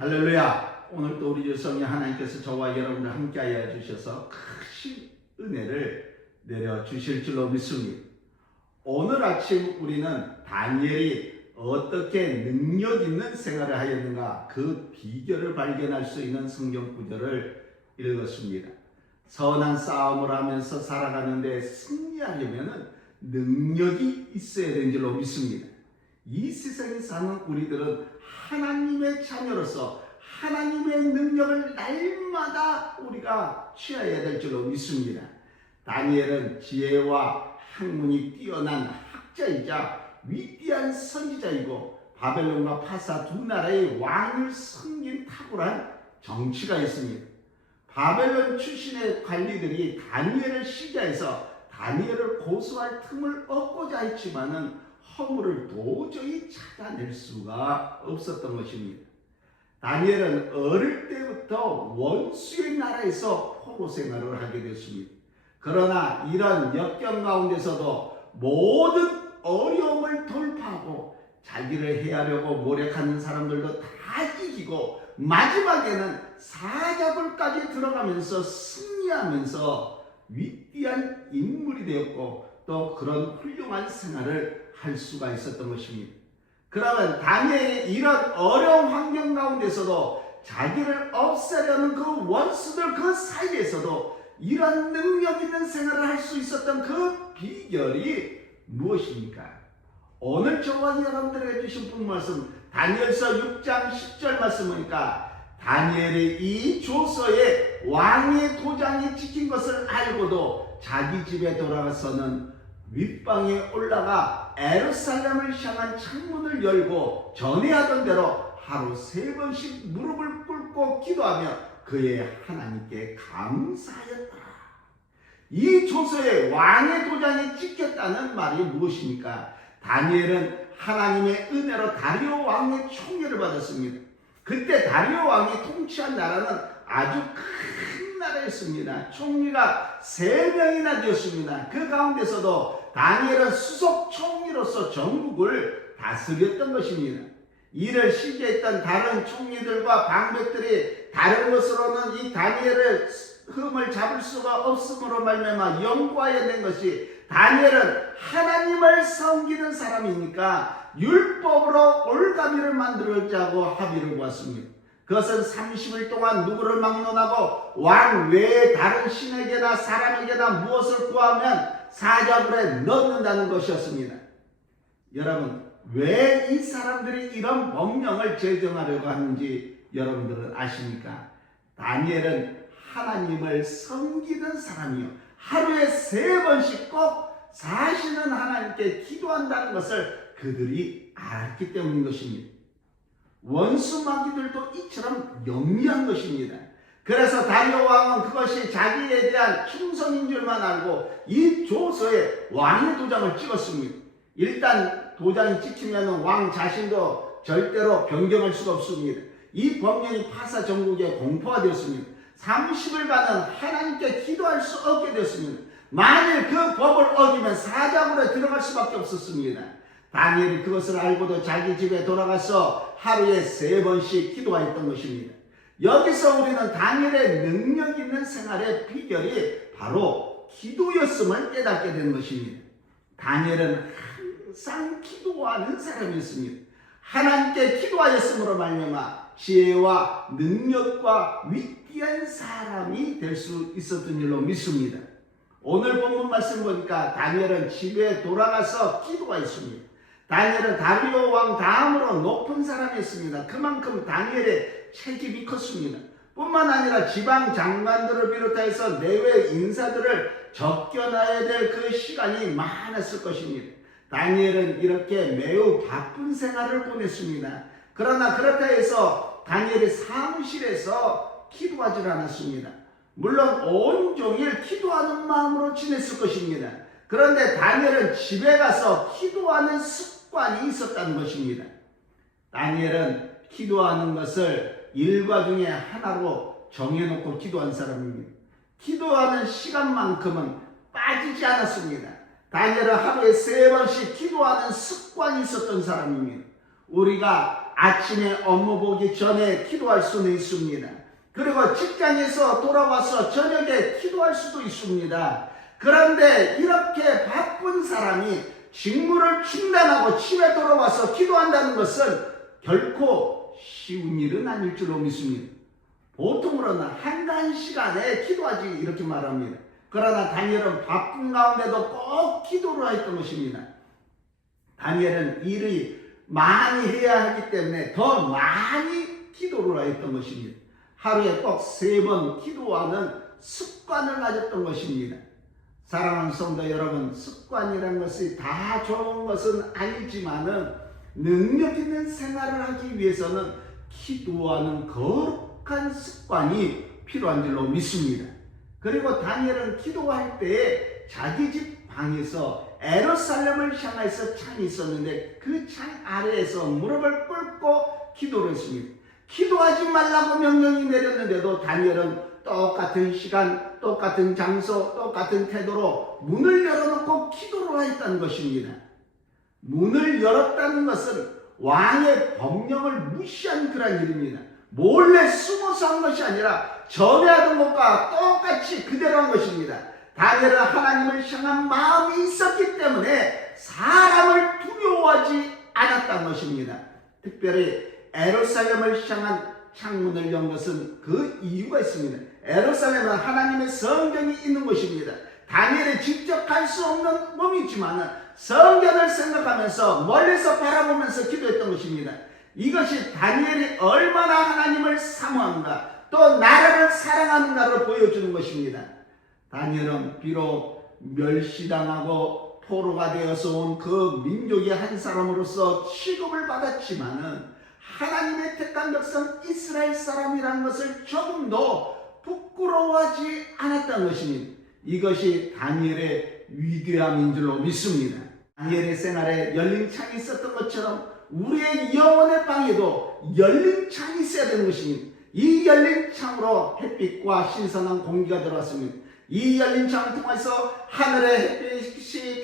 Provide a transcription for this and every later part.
할렐루야! 오늘도 우리 주 성령 하나님께서 저와 여러분들 함께하여 주셔서 크신 은혜를 내려주실 줄로 믿습니다. 오늘 아침 우리는 다니엘이 어떻게 능력 있는 생활을 하였는가 그 비결을 발견할 수 있는 성경 구절을 읽었습니다. 선한 싸움을 하면서 살아가는데 승리하려면 능력이 있어야 되는 줄로 믿습니다. 이 세상에 사는 우리들은 하나님의 자녀로서 하나님의 능력을 날마다 우리가 취해야 될 줄로 믿습니다. 다니엘은 지혜와 학문이 뛰어난 학자이자 위대한 선지자이고 바벨론과 파사 두 나라의 왕을 섬긴 탁월한 정치가 있습니다. 바벨론 출신의 관리들이 다니엘을 시기해서 다니엘을 고소할 틈을 얻고자 했지만은 허물을 도저히 찾아낼 수가 없었던 것입니다. 다니엘은 어릴 때부터 원수의 나라에서 포로 생활을 하게 됐습니다. 그러나 이런 역경 가운데서도 모든 어려움을 돌파하고 자기를 해하려고 모략하는 사람들도 다 이기고 마지막에는 사자굴까지 들어가면서 승리하면서 위대한 인물이 되었고 또 그런 훌륭한 생활을 할 수가 있었던 것입니다. 그러면 다니엘이 이런 어려운 환경 가운데서도 자기를 없애려는 그 원수들 그 사이에서도 이런 능력 있는 생활을 할 수 있었던 그 비결이 무엇입니까? 오늘 저와 여러분들에게 주신 본 말씀 다니엘서 6장 10절 말씀 보니까 다니엘이 이 조서에 왕의 도장이 찍힌 것을 알고도 자기 집에 돌아가서는 윗방에 올라가 예루살렘을 향한 창문을 열고 전에 하던 대로 하루 3번씩 무릎을 꿇고 기도하며 그의 하나님께 감사하였다. 이 조서에 왕의 도장이 찍혔다는 말이 무엇입니까? 다니엘은 하나님의 은혜로 다리오 왕의 총애를 받았습니다. 그때 다리오 왕이 통치한 나라는 아주 큰 나라였습니다. 총리가 3명이나 되었습니다. 그 가운데서도 다니엘은 수석 총리로서 전국을 다스렸던 것입니다. 이를 시기했던 다른 총리들과 방백들이 다른 것으로는 이 다니엘의 흠을 잡을 수가 없음으로 말미암아 연구하여 낸 것이 다니엘은 하나님을 섬기는 사람이니까 율법으로 올가미를 만들자고 합의를 보았습니다. 그것은 30일 동안 누구를 막론하고 왕 외에 다른 신에게나 사람에게나 무엇을 구하면 사자굴에 넣는다는 것이었습니다. 여러분, 왜 이 사람들이 이런 법령을 제정하려고 하는지 여러분들은 아십니까? 다니엘은 하나님을 섬기는 사람이요 하루에 3번씩 꼭 사시는 하나님께 기도한다는 것을 그들이 알았기 때문인 것입니다. 원수 마귀들도 이처럼 영리한 것입니다. 그래서 다리오 왕은 그것이 자기에 대한 충성인 줄만 알고 이 조서에 왕의 도장을 찍었습니다. 일단 도장이 찍히면 왕 자신도 절대로 변경할 수가 없습니다. 이 법령이 파사 전국에 공포가 되었습니다. 30일간은 하나님께 기도할 수 없게 되었습니다. 만일 그 법을 어기면 사자굴에 들어갈 수밖에 없었습니다. 다니엘이 그것을 알고도 자기 집에 돌아가서 하루에 3번씩 기도하였던 것입니다. 여기서 우리는 다니엘의 능력 있는 생활의 비결이 바로 기도였음을 깨닫게 된 것입니다. 다니엘은 항상 기도하는 사람이었습니다. 하나님께 기도하였으므로 말미암아 지혜와 능력과 위대한 사람이 될 수 있었던 줄로 믿습니다. 오늘 본문 말씀 보니까 다니엘은 집에 돌아가서 기도하였습니다. 다니엘은 다리오 왕 다음으로 높은 사람이었습니다. 그만큼 다니엘의 책임이 컸습니다. 뿐만 아니라 지방 장관들을 비롯해서 내외 인사들을 적겨놔야 될 그 시간이 많았을 것입니다. 다니엘은 이렇게 매우 바쁜 생활을 보냈습니다. 그러나 그렇다 해서 다니엘이 사무실에서 기도하지 않았습니다. 물론 온종일 기도하는 마음으로 지냈을 것입니다. 그런데 다니엘은 집에 가서 기도하는 습관이 있었다는 것입니다. 다니엘은 기도하는 것을 일과 중에 하나로 정해놓고 기도한 사람입니다. 기도하는 시간만큼은 빠지지 않았습니다. 다니엘은 하루에 3번씩 기도하는 습관이 있었던 사람입니다. 우리가 아침에 업무 보기 전에 기도할 수는 있습니다. 그리고 직장에서 돌아와서 저녁에 기도할 수도 있습니다. 그런데 이렇게 바쁜 사람이 직무를 중단하고 집에 돌아와서 기도한다는 것은 결코 쉬운 일은 아닐 줄로 믿습니다. 보통으로는 한가한 시간에 기도하지 이렇게 말합니다. 그러나 다니엘은 바쁜 가운데도 꼭 기도를 했던 것입니다. 다니엘은 일이 많이 해야 하기 때문에 더 많이 기도를 했던 것입니다. 하루에 꼭 3번 기도하는 습관을 가졌던 것입니다. 사랑하는 성도 여러분, 습관이라는 것이 다 좋은 것은 아니지만은 능력 있는 생활을 하기 위해서는 기도하는 거룩한 습관이 필요한 줄로 믿습니다. 그리고 다니엘은 기도할 때에 자기 집 방에서 예루살렘을 향해서 창이 있었는데 그 창 아래에서 무릎을 꿇고 기도를 했습니다. 기도하지 말라고 명령이 내렸는데도 다니엘은 똑같은 시간, 똑같은 장소, 똑같은 태도로 문을 열어놓고 기도를 했다는 것입니다. 문을 열었다는 것은 왕의 법령을 무시한 그런 일입니다. 몰래 숨어서 한 것이 아니라 전에 하던 것과 똑같이 그대로 한 것입니다. 다니엘은 하나님을 향한 마음이 있었기 때문에 사람을 두려워하지 않았다는 것입니다. 특별히 예루살렘을 향한 창문을 연 것은 그 이유가 있습니다. 예루살렘은 하나님의 성전이 있는 곳입니다. 다니엘이 직접 갈 수 없는 몸이지만 성전을 생각하면서 멀리서 바라보면서 기도했던 것입니다. 이것이 다니엘이 얼마나 하나님을 사모하는가, 또 나라를 사랑하는가를 보여주는 것입니다. 다니엘은 비록 멸시당하고 포로가 되어서 온 그 민족의 한 사람으로서 취급을 받았지만은 하나님의 택한 백성 이스라엘 사람이라는 것을 조금도 부끄러워하지 않았다는 것입니다. 이것이 다니엘의 위대함인 줄로 믿습니다. 다니엘의 생활에 열린 창이 있었던 것처럼 우리의 영혼의 방에도 열린 창이 있어야 되는 것입니다. 이 열린 창으로 햇빛과 신선한 공기가 들어왔습니다. 이 열린 창을 통해서 하늘의 햇빛이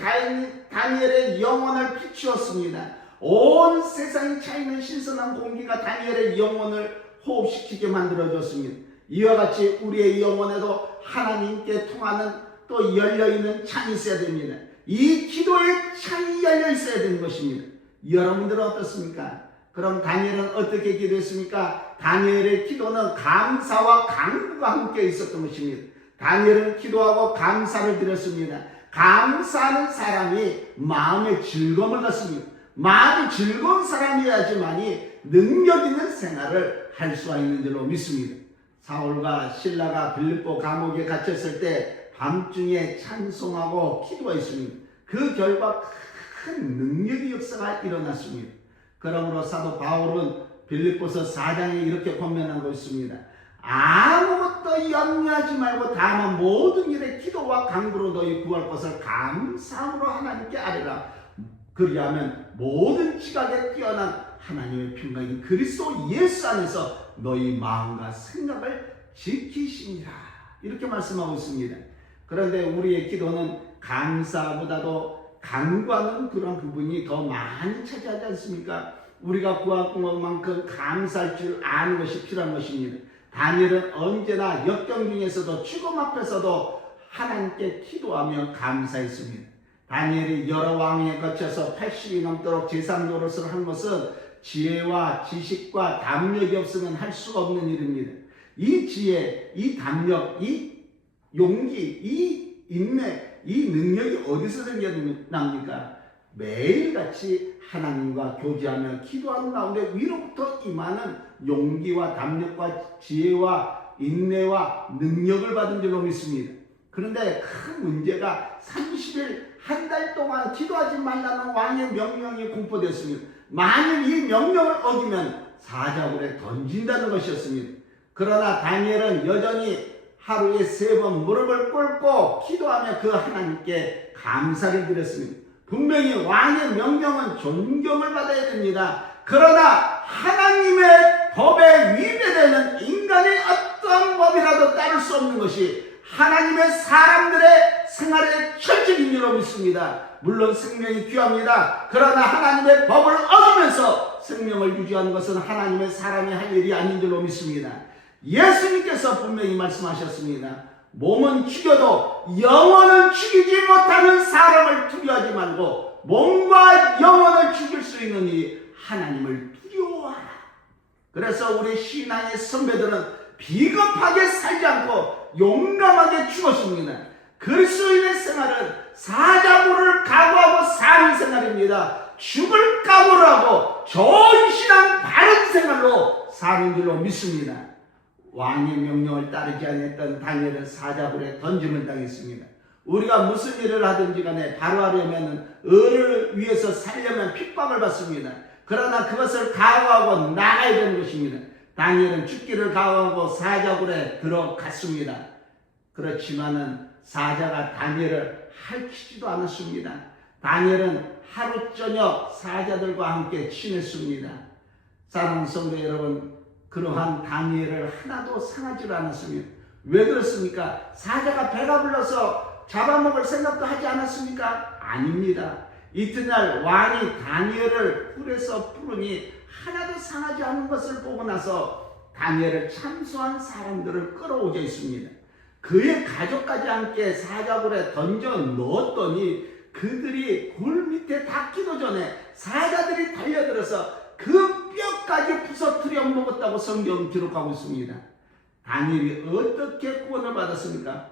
다니엘의 영혼을 비추었습니다. 온 세상에 차있는 신선한 공기가 다니엘의 영혼을 호흡시키게 만들어줬습니다. 이와 같이 우리의 영혼에도 하나님께 통하는 또 열려있는 창이 있어야 됩니다. 이 기도의 창이 열려 있어야 되는 것입니다. 여러분들은 어떻습니까? 그럼 다니엘은 어떻게 기도했습니까? 다니엘의 기도는 감사와 간구가 함께 있었던 것입니다. 다니엘은 기도하고 감사를 드렸습니다. 감사하는 사람이 마음의 즐거움을 갖습니다. 마음이 즐거운 사람이어야지만이 능력 있는 생활을 할 수가 있는 줄로 믿습니다. 사울과 실라가 빌립보 감옥에 갇혔을 때 밤중에 찬송하고 기도했습니다. 그 결과 큰 능력의 역사가 일어났습니다. 그러므로 사도 바울은 빌립보서 4장에 이렇게 권면하고 있습니다. 아무것도 염려하지 말고 다만 모든 일에 기도와 간구로 너희 구할 것을 감사함으로 하나님께 아뢰라. 그리하면 모든 지각에 뛰어난 하나님의 평강인 그리스도 예수 안에서 너희 마음과 생각을 지키시니라. 이렇게 말씀하고 있습니다. 그런데 우리의 기도는 감사보다도 간구하는 그런 부분이 더 많이 차지하지 않습니까? 우리가 구할 것만큼 감사할 줄 아는 것이 필요한 것입니다. 다니엘은 언제나 역경 중에서도 죽음 앞에서도 하나님께 기도하며 감사했습니다. 다니엘이 여러 왕에 거쳐서 80이 넘도록 제삼 노릇을 한 것은 지혜와 지식과 담력이 없으면 할 수가 없는 일입니다. 이 지혜, 이 담력, 이 용기, 이 인내, 이 능력이 어디서 생겨납니까? 매일같이 하나님과 교제하며 기도하는 가운데 위로부터 임하는 용기와 담력과 지혜와 인내와 능력을 받은 줄로 믿습니다. 그런데 큰 문제가 30일 한 달 동안 기도하지 말라는 왕의 명령이 공포되었습니다. 만일 이 명령을 어기면 사자굴에 던진다는 것이었습니다. 그러나 다니엘은 여전히 하루에 3번 무릎을 꿇고 기도하며 그 하나님께 감사를 드렸습니다. 분명히 왕의 명령은 존경을 받아야 됩니다. 그러나 하나님의 법에 위배되는 인간의 어떠한 법이라도 따를 수 없는 것이 하나님의 사람들의 생활의 철칙인 줄로 믿습니다. 물론 생명이 귀합니다. 그러나 하나님의 법을 어기면서 생명을 유지하는 것은 하나님의 사람이 할 일이 아닌 줄로 믿습니다. 예수님께서 분명히 말씀하셨습니다. 몸은 죽여도 영혼은 죽이지 못하는 사람을 두려워하지 말고 몸과 영혼을 죽일 수 있는 이 하나님을 두려워하라. 그래서 우리 신앙의 선배들은 비겁하게 살지 않고 용감하게 죽었습니다. 그리스도인의 생활은 사자고를 각오하고 사는 생활입니다. 죽을 각오를 하고 좋은 신앙 바른 생활로 사는 줄로 믿습니다. 왕의 명령을 따르지 않았던 다니엘은 사자굴에 던짐을 당했습니다. 우리가 무슨 일을 하든지 간에 바로 하려면 을을 위해서 살려면 핍박을 받습니다. 그러나 그것을 각오하고 나가야 되는 것입니다. 다니엘은 죽기를 각오하고 사자굴에 들어갔습니다. 그렇지만은 사자가 다니엘을 핥히지도 않았습니다. 다니엘은 하루 저녁 사자들과 함께 지냈습니다. 사랑하는 성도 여러분, 그러한 다니엘을 하나도 상하지 않았습니다. 왜 그렇습니까? 사자가 배가 불러서 잡아먹을 생각도 하지 않았습니까? 아닙니다. 이튿날 왕이 다니엘을 굴에서 부르니 하나도 상하지 않은 것을 보고 나서 다니엘을 참수한 사람들을 끌어오게 했습니다. 그의 가족까지 함께 사자굴에 던져 넣었더니 그들이 굴 밑에 닿기도 전에 사자들이 달려들어서 그 뼈까지 부서뜨려 먹었다고 성경은 기록하고 있습니다. 다니엘이 어떻게 구원을 받았습니까?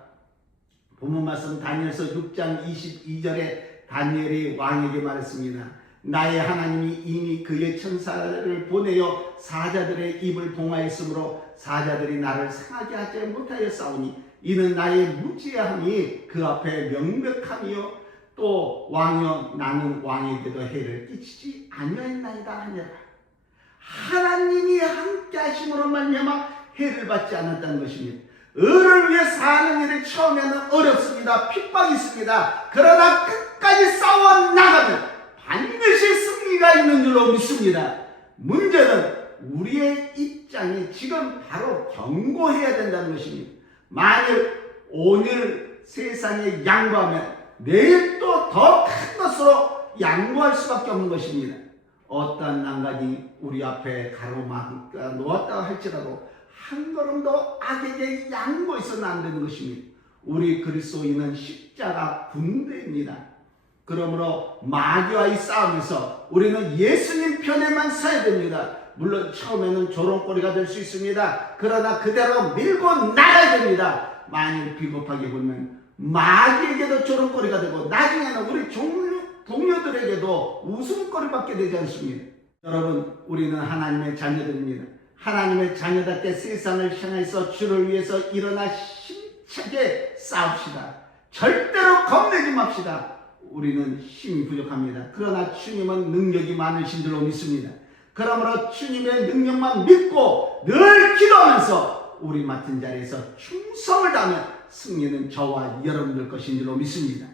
본문 말씀 다니엘서 6장 22절에 다니엘이 왕에게 말했습니다. 나의 하나님이 이미 그의 천사를 보내어 사자들의 입을 봉하였으므로 사자들이 나를 상하게 하지 못하였사오니 이는 나의 무지함이 그 앞에 명백함이요 또 왕이여 나는 왕에게도 해를 끼치지 아니하였나이다 하니라. 하나님이 함께 하심으로 말미암아 해를 받지 않았다는 것입니다. 을을 위해 사는 일이 처음에는 어렵습니다. 핍박이 있습니다. 그러나 끝까지 싸워 나가면 반드시 승리가 있는 줄로 믿습니다. 문제는 우리의 입장이 지금 바로 경고해야 된다는 것입니다. 만일 오늘 세상에 양보하면 내일 또 더 큰 것으로 양보할 수밖에 없는 것입니다. 어떠한 난간이 우리 앞에 가로막아 놓았다 할지라도 한 걸음도 악에게 양보해서는 안 되는 것입니다. 우리 그리스도인은 십자가 군대입니다. 그러므로 마귀와의 싸움에서 우리는 예수님 편에만 서야 됩니다. 물론 처음에는 조롱거리가 될 수 있습니다. 그러나 그대로 밀고 나가야 됩니다. 만일 비겁하게 보면 마귀에게도 조롱거리가 되고 나중에는 우리 동료들에게도 웃음거리밖에 되지 않습니다. 여러분, 우리는 하나님의 자녀들입니다. 하나님의 자녀답게 세상을 향해서 주를 위해서 일어나 힘차게 싸웁시다. 절대로 겁내지 맙시다. 우리는 힘이 부족합니다. 그러나 주님은 능력이 많으신 줄로 믿습니다. 그러므로 주님의 능력만 믿고 늘 기도하면서 우리 맡은 자리에서 충성을 다하면 승리는 저와 여러분들 것인 줄로 믿습니다.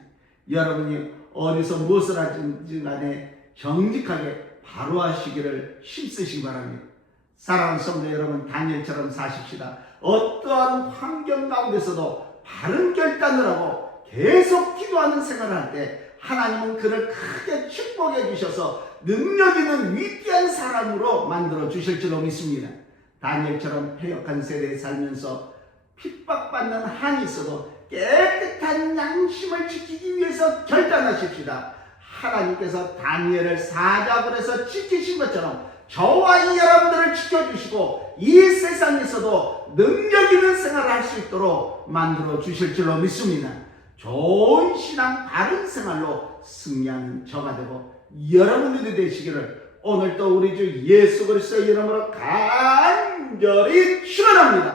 여러분이 어디서 무엇을 하든지 간에 정직하게 바로 하시기를 힘쓰시기 바랍니다. 사랑하는 성도 여러분, 다니엘처럼 사십시다. 어떠한 환경 가운데서도 바른 결단을 하고 계속 기도하는 생활을 할 때 하나님은 그를 크게 축복해 주셔서 능력 있는 위대한 사람으로 만들어 주실 줄로 믿습니다. 다니엘처럼 패역한 세대에 살면서 핍박받는 한이 있어도 깨끗한 양심을 지키기 위해서 결단하십시다. 하나님께서 다니엘을 사자굴에서 지키신 것처럼 저와 여러분들을 지켜주시고 이 세상에서도 능력 있는 생활을 할 수 있도록 만들어 주실 줄로 믿습니다. 좋은 신앙 바른 생활로 승리하는 저가 되고 여러분들이 되시기를 오늘도 우리 주 예수 그리스도의 이름으로 간절히 축원합니다.